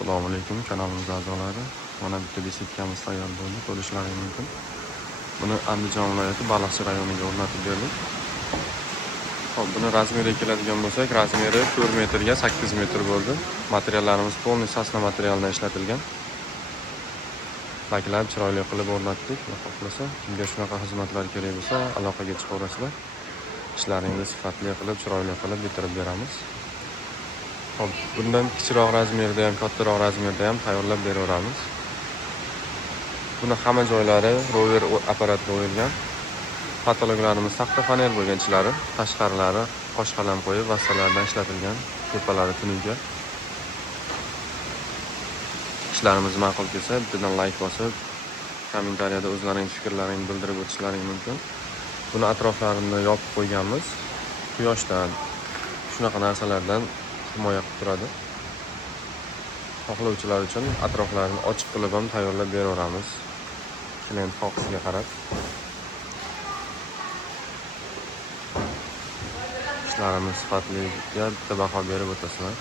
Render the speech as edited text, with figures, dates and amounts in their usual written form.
Assalomu alaykum kanalimiz a'zolari. Mana bitta besetkamiz tayyor bo'ldi. Ko'rishlaringiz mumkin. Buni Andijon viloyati Baliqchi rayoniga o'rnatib berdik. Xo'p, buni razmeriga keladigan bo'lsak, razmeri 4 metrga 8 metr bo'ldi. Materiallarimiz polniy sasna materialdan ishlatilgan. Baklab chiroyli qilib o'rnatdik. Xohlasa, kimga shunaqa xizmatlar kerak bo'lsa, aloqaga chiqaverasizlar. Ishlaringizni sifatli qilib, chiroyli qilib bitirib beramiz. Hop, bundan kichikroq razmerda ham, kattaroq razmerda ham tayyorlab beraveramiz. Buni hamma joylari rover apparat qo'yilgan. Patologlarimiz saxta panel bo'lgan ichlari, tashqarilari qosh qalam qo'yib vassalardan ishlatilgan, tepalari tunuka. Ishlarimiz ma'qul kelsa, bittadan like bosib, kommentariyada o'zlaringiz fikrlaringizni bildirib o'tishlaringiz mumkin. Buni atroflarini yopib qo'yganmiz. Quyoshdan, shunaqa narsalardan himoya qilib turadi. Xohlovchilar uchun atroflarini ochiq qilib ham tayyorlab beraveramiz. Klient xohishiga qarab. Ishlarimiz sifatliga bitta baho berib o'tasizlar.